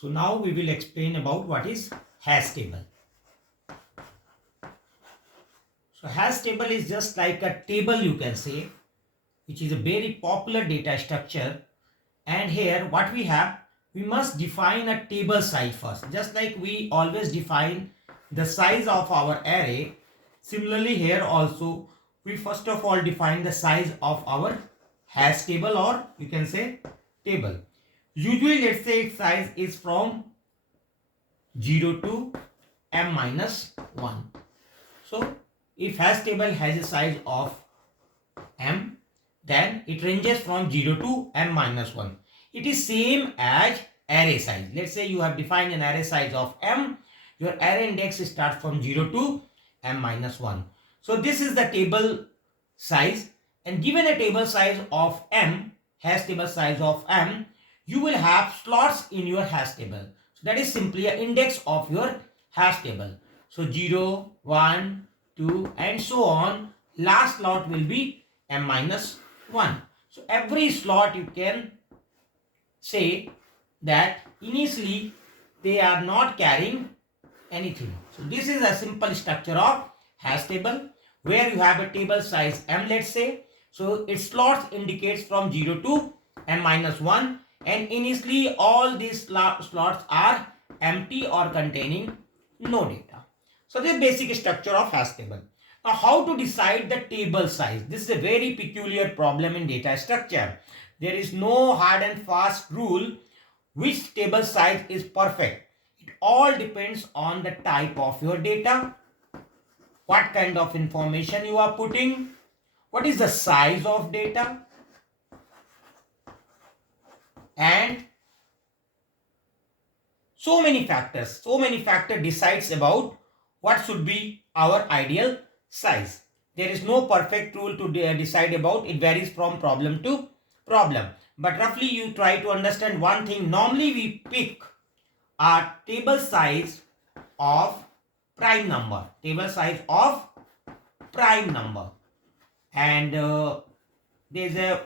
So now we will explain about what is hash table. So hash table is just like a table, you can say, which is a very popular data structure. And here what we have, we must define a table size first. Just like we always define the size of our array, similarly here also we first of all define the size of our hash table, or you can say table. Usually let's say its size is from 0 to m minus 1. So if hash table has a size of m, then it ranges from 0 to m minus 1. It is same as array size. Let's say you have defined an array size of m. Your array index starts from 0 to m minus 1. So this is the table size, and given a table size of m, hash table size of m, you will have slots in your hash table. So that is simply an index of your hash table. So 0, 1, 2 and so on. Last slot will be m minus 1. So every slot you can say that initially they are not carrying anything. So this is a simple structure of hash table where you have a table size m, let's say. So its slots indicates from 0 to m minus 1, and initially all these slots are empty or containing no data. So this is basic structure of hash table. Now how to decide the table size? This is a very peculiar problem in data structure. There is no hard and fast rule which table size is perfect. It all depends on the type of your data, what kind of information you are putting, what is the size of data, and so many factors decides about what should be our ideal size. There is no perfect rule to decide about. It varies from problem to problem, but roughly you try to understand one thing. Normally we pick a table size of prime number, and there's a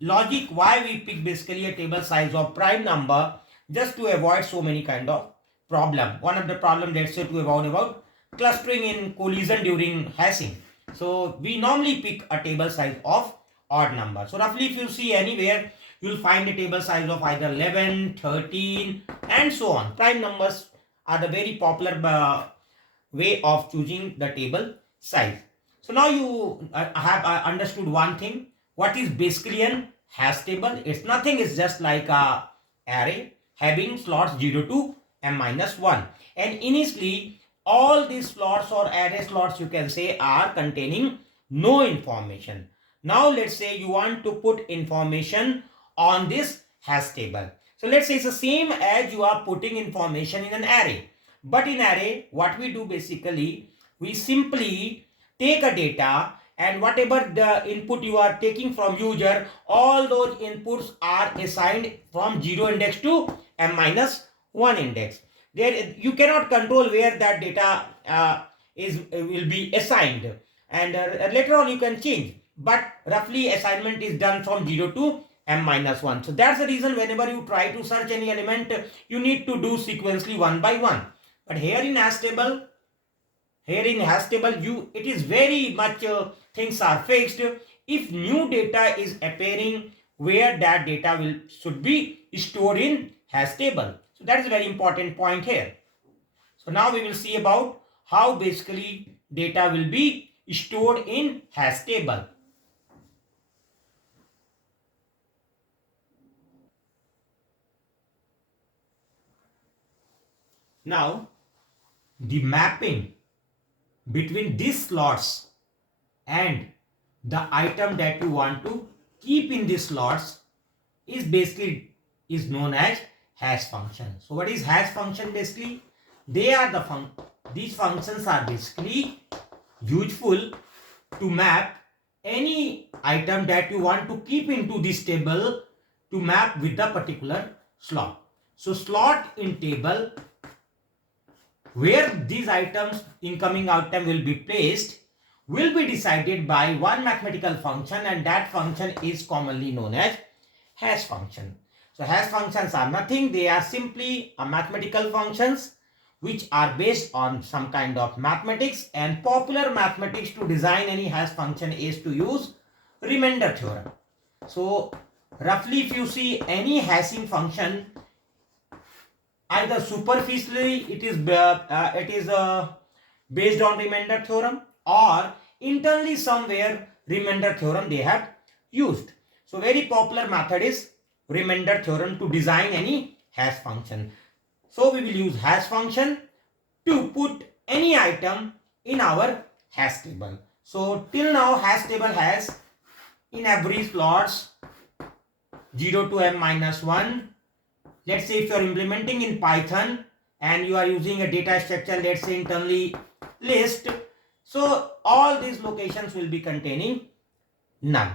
logic why we pick basically a table size of prime number, just to avoid so many kind of problem. One of the problem, let's say, to avoid about clustering in collision during hashing. So we normally pick a table size of odd number. So roughly if you see anywhere, you will find a table size of either 11, 13 and so on. Prime numbers are the very popular way of choosing the table size. So now you have understood one thing. What is basically an hash table? It's nothing, it's just like a array having slots 0 to m minus 1. And initially all these slots or array slots, you can say, are containing no information. Now let's say you want to put information on this hash table. So let's say it's the same as you are putting information in an array. But in array, what we do basically, we simply take a data, and whatever the input you are taking from user, all those inputs are assigned from 0 index to m minus 1 index. There you cannot control where that data will be assigned, and later on you can change, but roughly assignment is done from 0 to m minus 1. So that's the reason whenever you try to search any element, you need to do sequentially one by one. But here in hash table, it is very much things are fixed. If new data is appearing, where that data should be stored in hash table. So that is a very important point here. So now we will see about how basically data will be stored in hash table. Now the mapping between these slots and the item that you want to keep in these slots is known as hash function. So what is hash function? Basically these functions are basically useful to map any item that you want to keep into this table to map with the particular slot. So slot in table where these items, incoming item, will be placed will be decided by one mathematical function, and that function is commonly known as hash function. So hash functions are nothing. They are simply a mathematical functions which are based on some kind of mathematics, and popular mathematics to design any hash function is to use remainder theorem. So roughly if you see any hashing function, either superficially it is based on remainder theorem, or internally somewhere remainder theorem they have used. So very popular method is remainder theorem to design any hash function. So we will use hash function to put any item in our hash table. So till now hash table has in every slots 0 to m minus 1. Let's say if you are implementing in Python and you are using a data structure, let's say internally list. So all these locations will be containing none.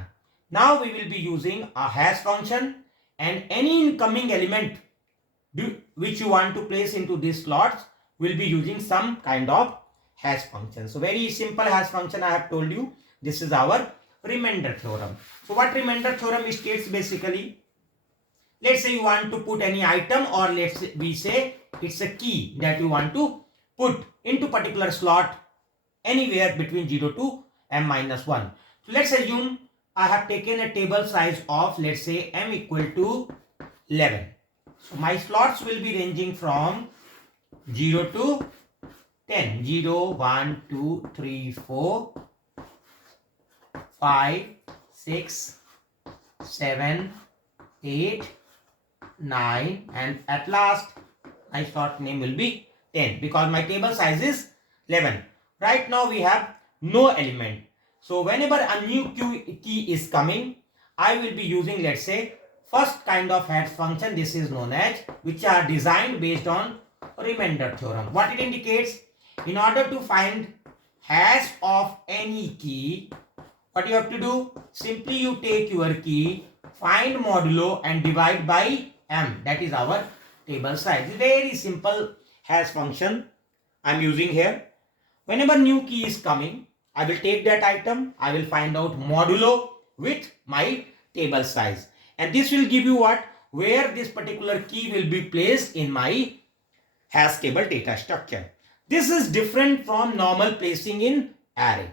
Now we will be using a hash function, and any incoming element which you want to place into these slots will be using some kind of hash function. So very simple hash function I have told you. This is our remainder theorem. So what remainder theorem states basically, let's say you want to put any item, or let's say we say it's a key that you want to put into particular slot anywhere between 0 to m minus 1. So let's assume I have taken a table size of, let's say, m equal to 11. So my slots will be ranging from 0 to 10. 0, 1, 2, 3, 4, 5, 6, 7, 8, 9, and at last my slot name will be 10, because my table size is 11. Right now we have no element. So whenever a new key is coming, I will be using, let's say, first kind of hash function. This is known as, which are designed based on remainder theorem. What it indicates, in order to find hash of any key, what you have to do, simply you take your key, find modulo and divide by m, that is our table size. Very simple hash function I am using here. Whenever new key is coming, I will take that item, I will find out modulo with my table size, and this will give you what, where this particular key will be placed in my hash table data structure. This is different from normal placing in array.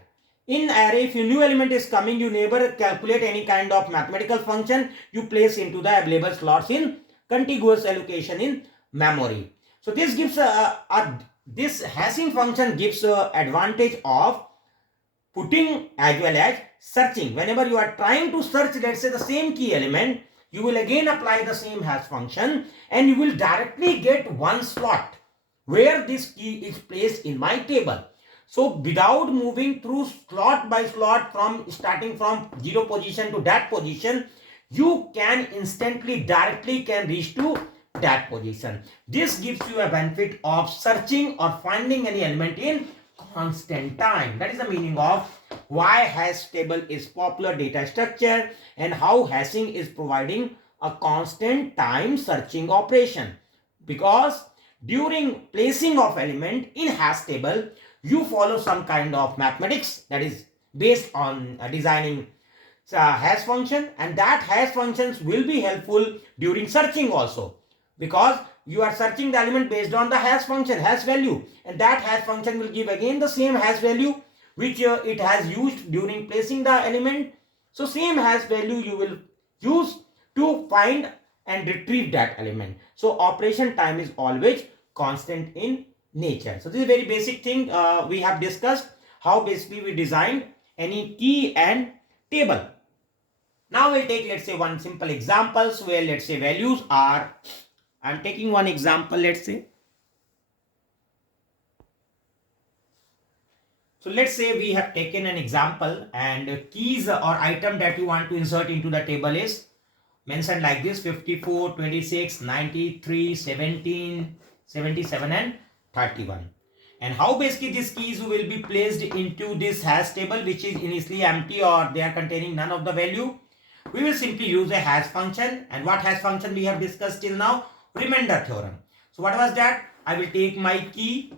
In array, if a new element is coming, you never calculate any kind of mathematical function, you place into the available slots in contiguous allocation in memory. So this gives this hashing function gives advantage of putting as well as searching. Whenever you are trying to search, let's say, the same key element, you will again apply the same hash function and you will directly get one slot where this key is placed in my table. So without moving through slot by slot, from starting from 0 position to that position, you can instantly directly can reach to that position. This gives you a benefit of searching or finding any element in constant time. That is the meaning of why hash table is popular data structure, and how hashing is providing a constant time searching operation. Because during placing of element in hash table, you follow some kind of mathematics that is based on designing hash function, and that hash functions will be helpful during searching also, because you are searching the element based on the hash function, hash value, and that hash function will give again the same hash value which it has used during placing the element. So same hash value you will use to find and retrieve that element. So operation time is always constant in nature. So this is a very basic thing we have discussed, how basically we designed any key and table. Now we'll take, let's say, one simple examples where, let's say, values are, I'm taking one example, let's say. So let's say we have taken an example, and keys or item that you want to insert into the table is mentioned like this: 54, 26, 93, 17, 77 and 31. And how basically these keys will be placed into this hash table, which is initially empty or they are containing none of the value. We will simply use a hash function. And what hash function we have discussed till now? Remainder theorem. So what was that? I will take my key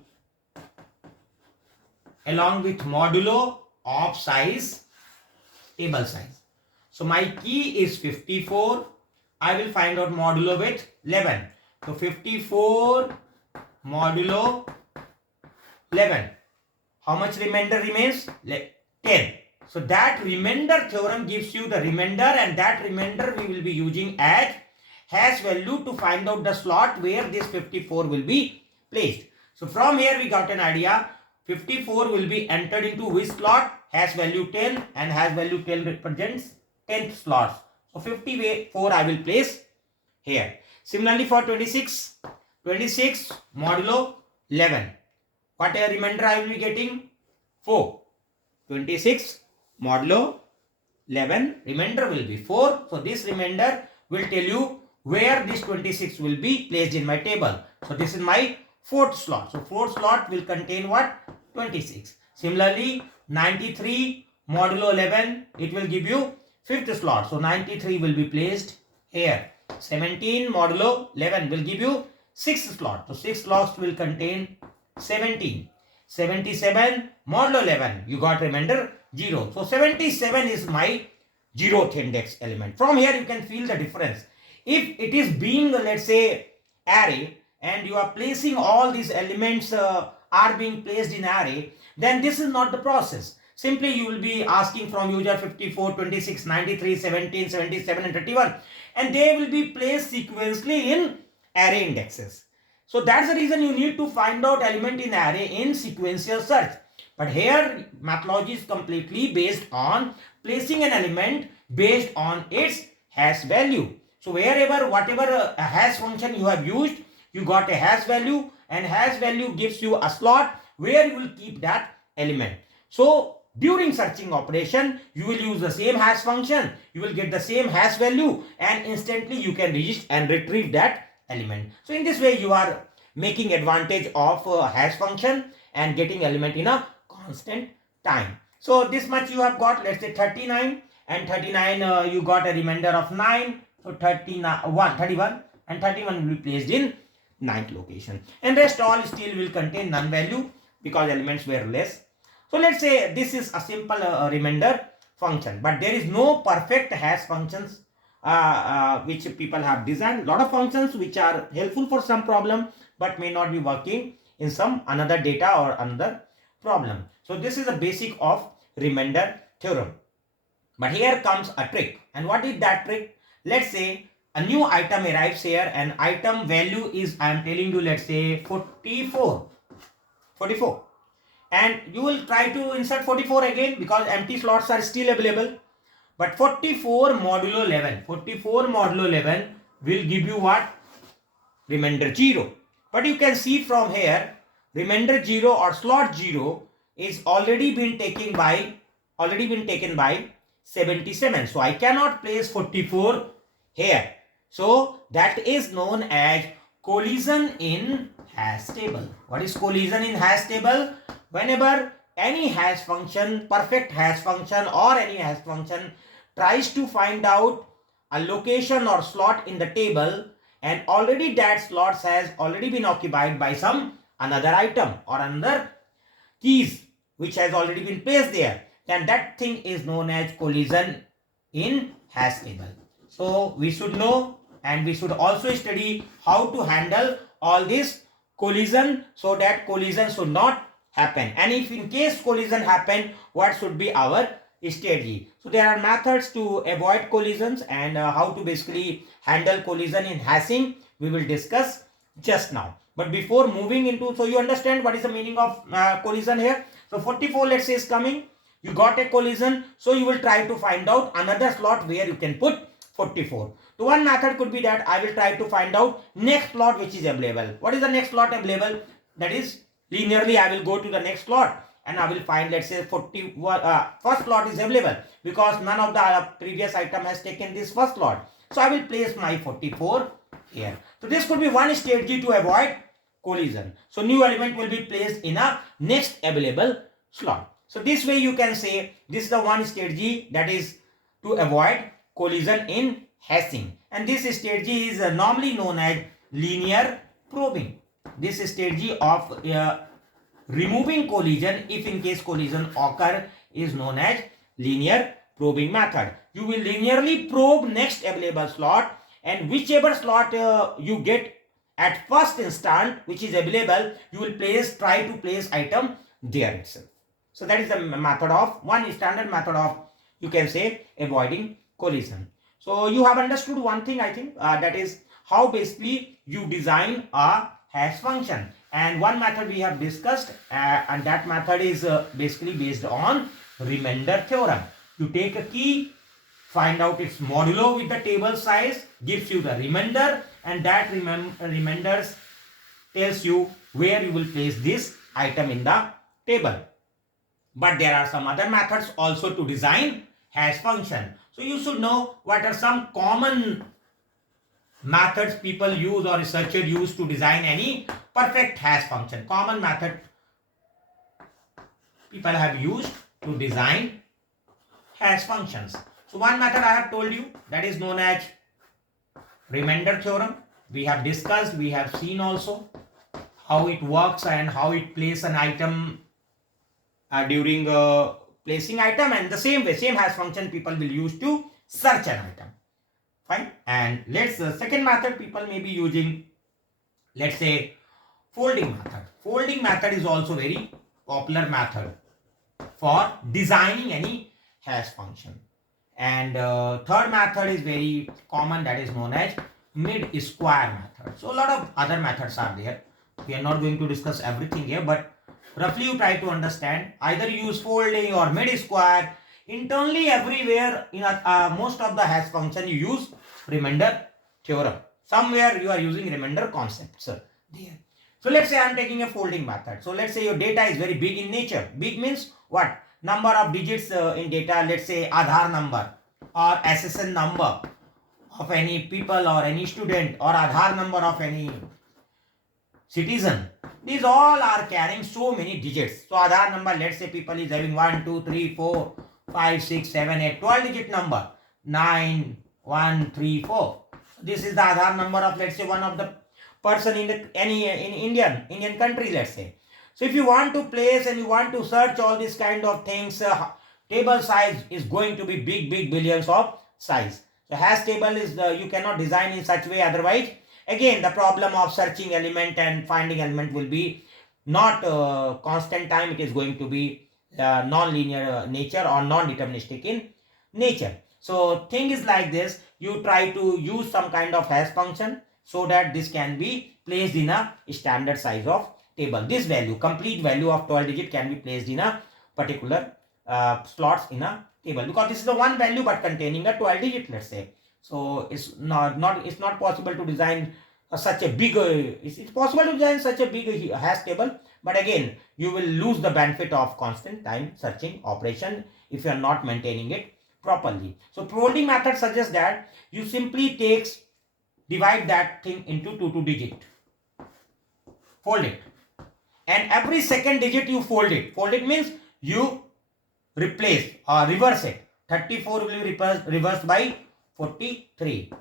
along with modulo of size, table size. So my key is 54. I will find out modulo with 11. So 54 modulo 11. How much remainder remains? 10. So that remainder theorem gives you the remainder, and that remainder we will be using as hash value to find out the slot where this 54 will be placed. So from here we got an idea. 54 will be entered into which slot? Hash value 10, and hash value 10 represents 10th slots. So 54 I will place here. Similarly for 26 modulo 11. What a remainder I will be getting? 4. 26 modulo 11, remainder will be 4. So this remainder will tell you where this 26 will be placed in my table. So this is my fourth slot. So fourth slot will contain what? 26. Similarly, 93 modulo 11, it will give you fifth slot. So 93 will be placed here. 17 modulo 11 will give you sixth slot. So 6 slots will contain 17. 77 modulo 11, you got remainder 0. So 77 is my 0th index element. From here you can feel the difference. If it is being, let's say, array, and you are placing all these elements are being placed in array, then this is not the process. Simply you will be asking from user 54, 26, 93, 17, 77 and 31, and they will be placed sequentially in array indexes. So that's the reason you need to find out element in array in sequential search. But here methodology is completely based on placing an element based on its hash value. So wherever whatever hash function you have used, you got a hash value, and hash value gives you a slot where you will keep that element. So during searching operation, you will use the same hash function, you will get the same hash value, and instantly you can reach and retrieve that element. So in this way you are making advantage of hash function and getting element in a constant time. So this much you have got, let's say 39, and 39 you got a remainder of 9. So 31 and 31 will be placed in 9th location, and rest all still will contain none value because elements were less. So let's say this is a simple remainder function, but there is no perfect hash functions which people have designed. Lot of functions which are helpful for some problem but may not be working in some another data or another problem. So this is the basic of remainder theorem. But here comes a trick. And what is that trick? Let's say a new item arrives here, and item value is, I am telling you, let's say 44. And you will try to insert 44 again because empty slots are still available. But 44 modulo 11 will give you what? Remainder 0. But you can see from here, remainder 0 or slot 0 is already been taken by 77. So I cannot place 44 here. So that is known as collision in hash table. What is collision in hash table? Whenever any hash function, perfect hash function or any hash function tries to find out a location or slot in the table, and already that slot has already been occupied by some another item or another keys which has already been placed there, then that thing is known as collision in hash table. So we should know, and we should also study how to handle all this collision so that collision should not happen. And if in case collision happen, what should be our strategy? So there are methods to avoid collisions, and how to basically handle collision in hashing we will discuss just now. But before moving into, so you understand what is the meaning of collision here. So 44 let's say is coming, you got a collision, so you will try to find out another slot where you can put 44. So one method could be that I will try to find out next slot which is available. What is the next slot available? That is linearly I will go to the next slot and I will find, let's say 41, first slot is available because none of the previous item has taken this first slot. So I will place my 44 here. So this could be one strategy to avoid collision. So new element will be placed in a next available slot. So this way you can say this is the one strategy that is to avoid collision in hashing. And this strategy is normally known as linear probing. This strategy of removing collision, if in case collision occur, is known as linear probing method. You will linearly probe next available slot, and whichever slot you get at first instant which is available, you will try to place item there itself. So that is the method of one standard method of, you can say, avoiding collision. So you have understood one thing, I think, that is how basically you design a hash function. And one method we have discussed, and that method is basically based on remainder theorem. You take a key, find out its modulo with the table size, gives you the remainder, and that remainders tells you where you will place this item in the table. But there are some other methods also to design hash function. So you should know what are some common methods people use or researchers use to design any perfect hash function. Common method people have used to design hash functions. So one method I have told you, that is known as remainder theorem. We have discussed, we have seen also how it works and how it places an item during placing item, and the same way, same hash function people will use to search an item. Fine. And let's second method people may be using, let's say, folding method. Folding method is also very popular method for designing any hash function. And third method is very common, that is known as mid-square method. So a lot of other methods are there. We are not going to discuss everything here, but roughly you try to understand. Either you use folding or mid-square. Internally everywhere in most of the hash function you use remainder theorem. Somewhere you are using remainder concepts there. So let's say I am taking a folding method. So let's say your data is very big in nature. Big means what? Number of digits in data, let's say Aadhaar number or SSN number of any people or any student, or Aadhaar number of any citizen. These all are carrying so many digits. So Aadhaar number, let's say people is having 1, 2, 3, 4, 5, 6, 7, 8, 12 digit number. 9, 1, 3, 4. This is the Aadhaar number of, let's say, one of the person in Indian country, let's say. So if you want to place and you want to search all these kind of things, table size is going to be big billions of size. So hash table is you cannot design in such way, otherwise again the problem of searching element and finding element will be not constant time. It is going to be non-linear nature or non-deterministic in nature. So thing is like this, you try to use some kind of hash function so that this can be placed in a standard size of table. This value, complete value of 12 digit, can be placed in a particular slots in a table, because this is the one value but containing a 12 digit, let's say. So it's not possible to design such a big it's possible to design such a big hash table, but again you will lose the benefit of constant time searching operation if you are not maintaining it properly. So folding method suggests that you simply divide that thing into two digit, fold it, and every second digit you fold it. Fold it means you replace or reverse it. 34 will be reversed by 43,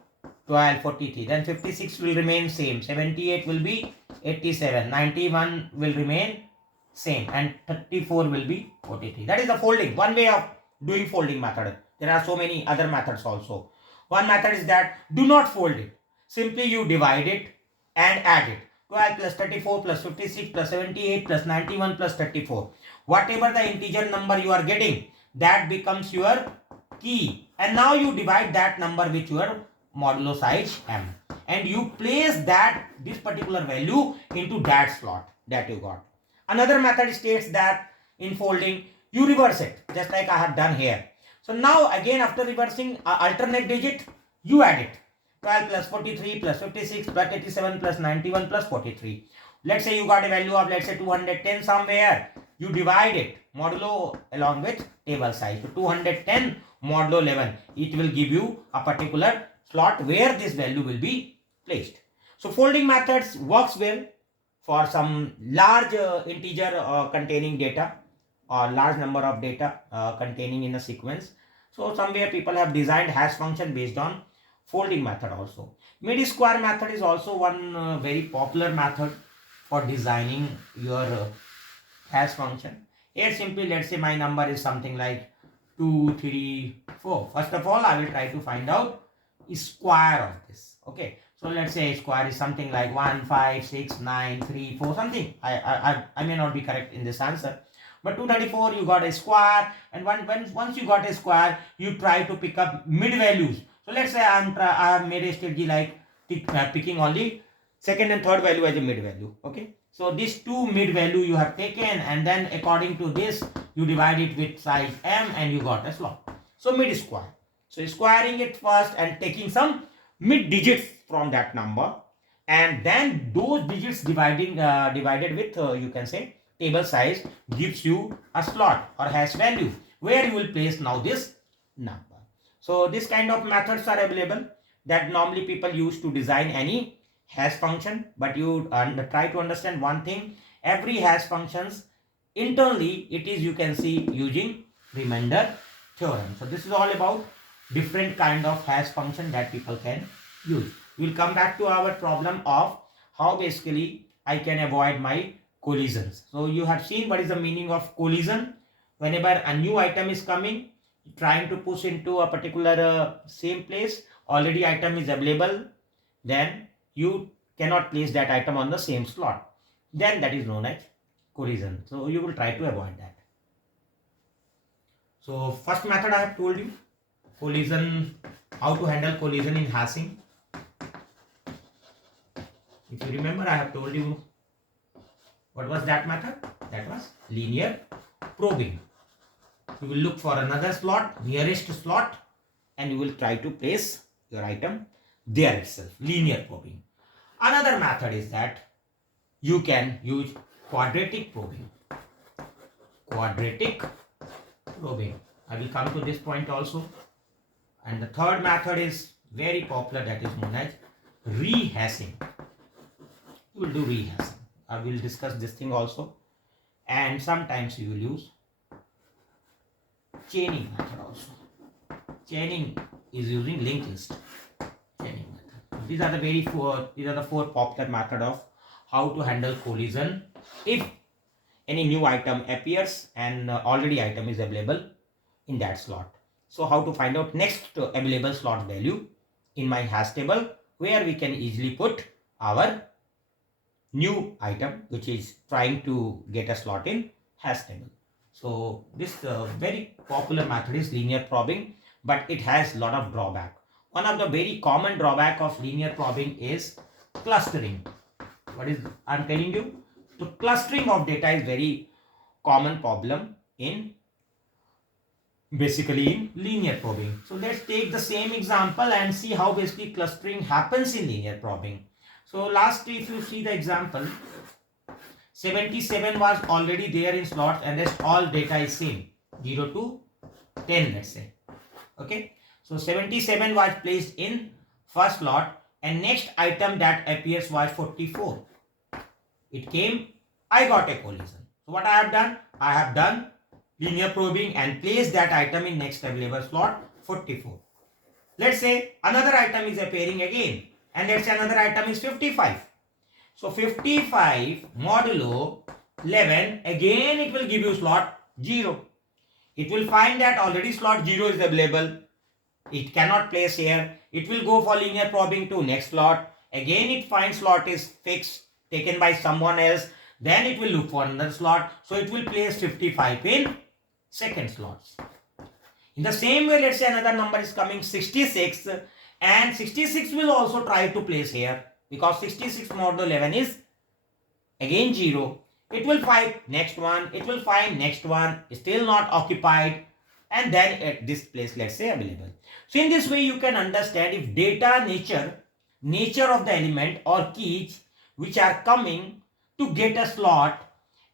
12, 43, then 56 will remain same, 78 will be 87, 91 will remain same, and 34 will be 43. That is the folding, one way of doing folding method. There are so many other methods also. One method is that do not fold it. Simply you divide it and add it. 12 plus 34 plus 56 plus 78 plus 91 plus 34. Whatever the integer number you are getting, that becomes your key. And now you divide that number with your modulo size m. And you place this particular value into that slot that you got. Another method states that in folding, you reverse it, just like I have done here. So now again, after reversing alternate digit, you add it. 12 plus 43 plus 56 plus 87 plus 91 plus 43. Let's say you got a value of, let's say, 210 somewhere. You divide it modulo along with table size. So 210 modulo 11. It will give you a particular slot where this value will be placed. So folding methods works well for some large integer containing data, or large number of data containing in a sequence. So somewhere people have designed hash function based on folding method also. Mid-square method is also one very popular method for designing your hash function. Here simply, let's say my number is something like 2, 3, 4. First of all, I will try to find out square of this. Okay, so let's say square is something like 1, 5, 6, 9, 3, 4, something. I may not be correct in this answer. But 234, you got a square, and once you got a square, you try to pick up mid values. So let's say I have made a strategy like picking only second and third value as a mid value. Okay, so these two mid value you have taken, and then according to this, you divide it with size m, and you got a slot. So mid square. So squaring it first and taking some mid digits from that number, and then those digits divided with you can say table size gives you a slot or hash value where you will place now this number. So this kind of methods are available that normally people use to design any hash function, but you try to understand one thing: every hash functions internally it is, you can see, using remainder theorem. So this is all about different kind of hash function that people can use. We'll come back to our problem of how basically I can avoid my collisions. So you have seen what is the meaning of collision. Whenever a new item is coming, trying to push into a particular same place, already item is available, then you cannot place that item on the same slot. Then that is known as collision. So you will try to avoid that. So first method I have told you, collision, how to handle collision in hashing. If you remember, I have told you what was that method? That was linear probing. You will look for another slot, nearest slot, and you will try to place your item there itself. Linear probing. Another method is that you can use quadratic probing. Quadratic probing. I will come to this point also. And the third method is very popular, that is known as rehashing. You will do rehashing. I will discuss this thing also. And sometimes you will use chaining method also. Chaining is using linked list. Chaining method. These are the four popular method of how to handle collision if any new item appears and already item is available in that slot. So how to find out next available slot value in my hash table, where we can easily put our new item which is trying to get a slot in hash table. So this very popular method is linear probing, but it has a lot of drawback. One of the very common drawback of linear probing is clustering. What is I'm telling you? The clustering of data is very common problem in basically in linear probing. So let's take the same example and see how basically clustering happens in linear probing. So last, if you see the example, 77 was already there in slots, and rest all data is same, 0 to 10, let's say. Okay, so 77 was placed in first slot, and next item that appears was 44. It came, I got a collision. So what I have done? I have done linear probing and placed that item in next available slot, 44. Let's say another item is appearing again, and let's say another item is 55. So 55 modulo 11, again it will give you slot 0. It will find that already slot 0 is available. It cannot place here. It will go for linear probing to next slot. Again it finds slot is fixed, taken by someone else. Then it will look for another slot. So it will place 55 in second slots. In the same way, let's say another number is coming 66, and 66 will also try to place here, because 66 modulo 11 is again 0. It will find next one, it will find next one, still not occupied, and then at this place, let's say, available. So in this way you can understand if data nature of the element or keys which are coming to get a slot,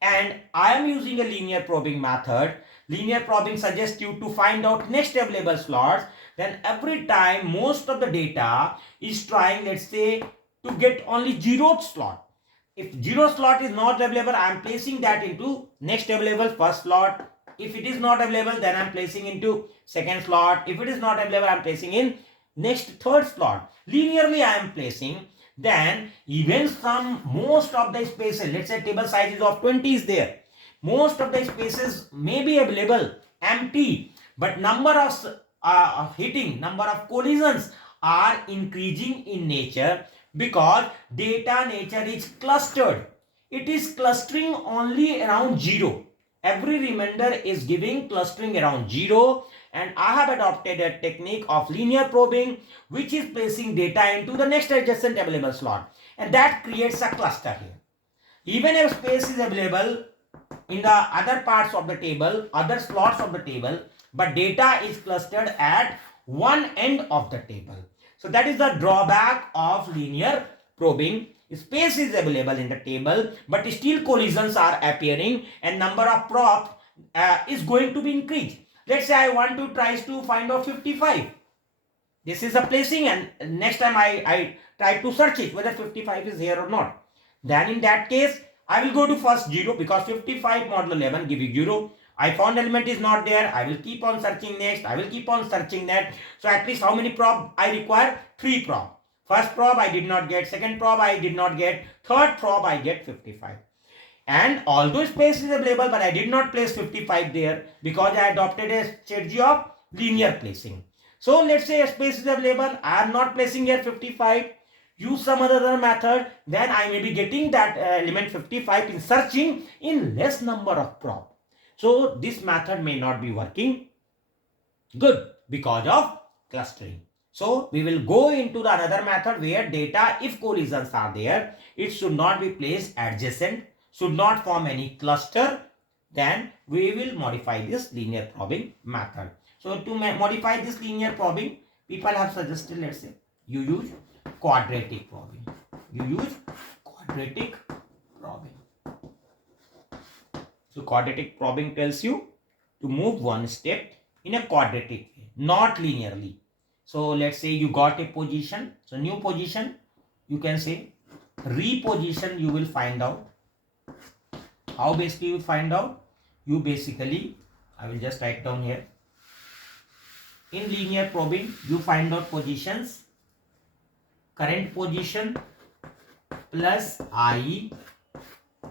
and I am using a linear probing method. Linear probing suggests you to find out next available slots. Then every time most of the data is trying, let's say, to get only 0th slot. If 0th slot is not available, I am placing that into next available first slot. If it is not available, then I am placing into second slot. If it is not available, I am placing in next third slot. Linearly I am placing. Then even most of the spaces, let's say table size is of 20 is there. Most of the spaces may be available empty, but number of hitting, number of collisions are increasing in nature because data nature is clustered. It is clustering only around 0. Every remainder is giving clustering around 0, and I have adopted a technique of linear probing which is placing data into the next adjacent available slot, and that creates a cluster here. Even if space is available in the other parts of the table, other slots of the table, but data is clustered at one end of the table. So that is the drawback of linear probing. Space is available in the table, but still collisions are appearing and number of probes is going to be increased. Let's say I want to try to find out 55. This is the placing, and next time I try to search it whether 55 is here or not. Then in that case, I will go to first 0 because 55 modulo 11 give you 0. I found element is not there. I will keep on searching next. I will keep on searching that. So at least how many probe I require? 3 probe. First probe I did not get. Second probe I did not get. Third probe I get 55. And although space is available, but I did not place 55 there because I adopted a strategy of linear placing. So let's say a space is available. I am not placing here 55. Use some other method. Then I may be getting that element 55 in searching in less number of probe. So this method may not be working good because of clustering. So we will go into the another method where data, if collisions are there, it should not be placed adjacent, should not form any cluster. Then we will modify this linear probing method. So to modify this linear probing, people have suggested, let's say, you use quadratic probing. You use quadratic probing. So quadratic probing tells you to move one step in a quadratic way, not linearly. So let's say you got a position. So new position, you can say reposition. You will find out. How basically you find out? You basically, I will just write down here. In linear probing, you find out positions, current position plus I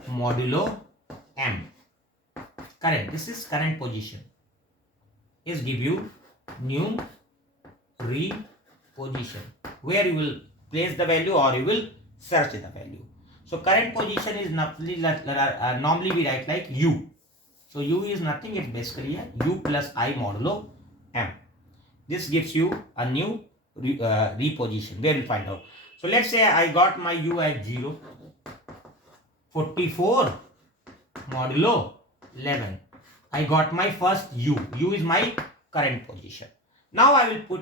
modulo M. Current, this is current position, is give you new reposition where you will place the value or you will search the value. So current position is normally we write like U. So U is nothing, it's basically a U plus I modulo M. This gives you a new reposition where you find out. So let's say I got my U at 0, 44 modulo 11. I got my first U. U is my current position. Now I will put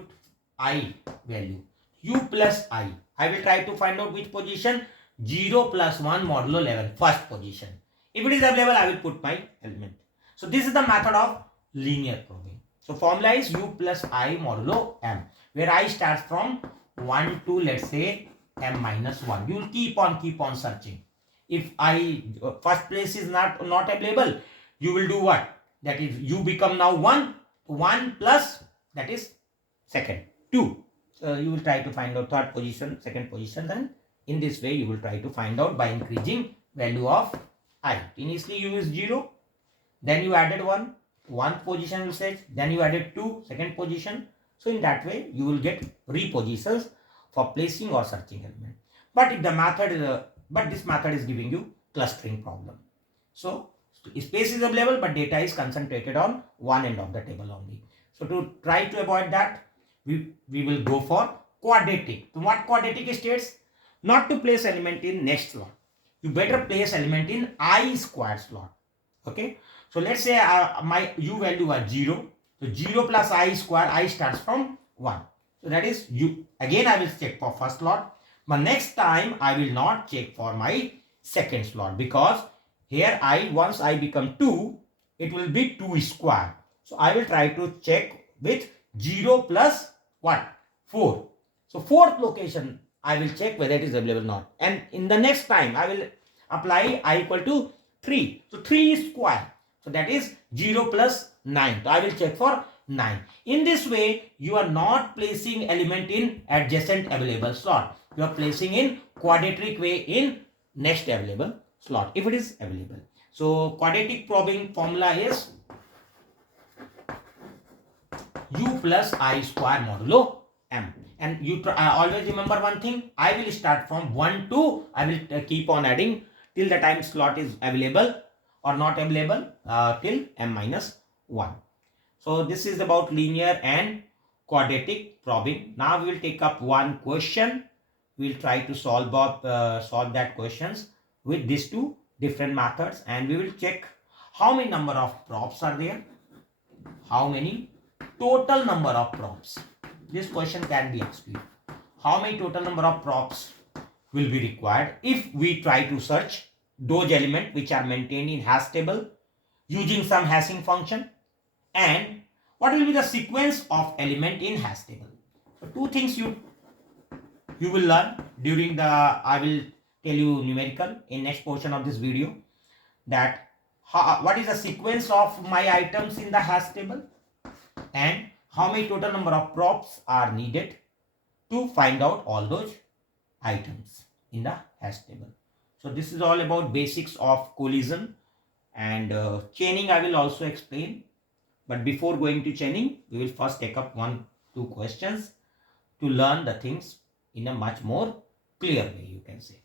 I value. U plus I. I will try to find out which position. 0 plus 1 modulo 11. First position. If it is available, I will put my element. So this is the method of linear probing. So formula is U plus I modulo M, where I starts from 1 to, let's say, M minus 1. You will keep on searching. If I first place is not available, you will do what? That is, you become now 1 plus, that is second 2. So you will try to find out third position, second position. Then in this way you will try to find out by increasing value of I. Initially you use 0, then you added 1 position will set, then you added 2 second position. So in that way you will get repositions for placing or searching element. But if the method is this method is giving you clustering problem. So space is available, but data is concentrated on one end of the table only. So to try to avoid that, we will go for quadratic. So what quadratic states? Not to place element in next slot. You better place element in I square slot. Okay. So let's say my U value was 0. So 0 plus I square, I starts from 1. So that is U. Again I will check for first slot. But next time I will not check for my second slot, because here once I become 2, it will be 2 square. So I will try to check with 0 plus what? 4. So fourth location I will check whether it is available or not. And in the next time I will apply I equal to 3. So 3 is square. So that is 0 plus 9. So I will check for 9. In this way, you are not placing element in adjacent available slot. You are placing in quadratic way in next available slot if it is available. So quadratic probing formula is U plus I square modulo M. And you always remember one thing, I will start from 1 to, I will keep on adding till the time slot is available or not available till m minus 1. So this is about linear and quadratic probing. Now we will take up one question. We will try to solve that questions with these two different methods, and we will check how many number of props are there, how many total number of props. This question can be asked you. How many total number of props will be required if we try to search those elements which are maintained in hash table using some hashing function, and what will be the sequence of element in hash table. So two things you will learn during the, I will tell you numerical in next portion of this video, that what is the sequence of my items in the hash table and how many total number of props are needed to find out all those items in the hash table. So this is all about basics of collision, and chaining I will also explain. But before going to chaining, we will first take up 1-2 questions to learn the things in a much more clear way, you can say.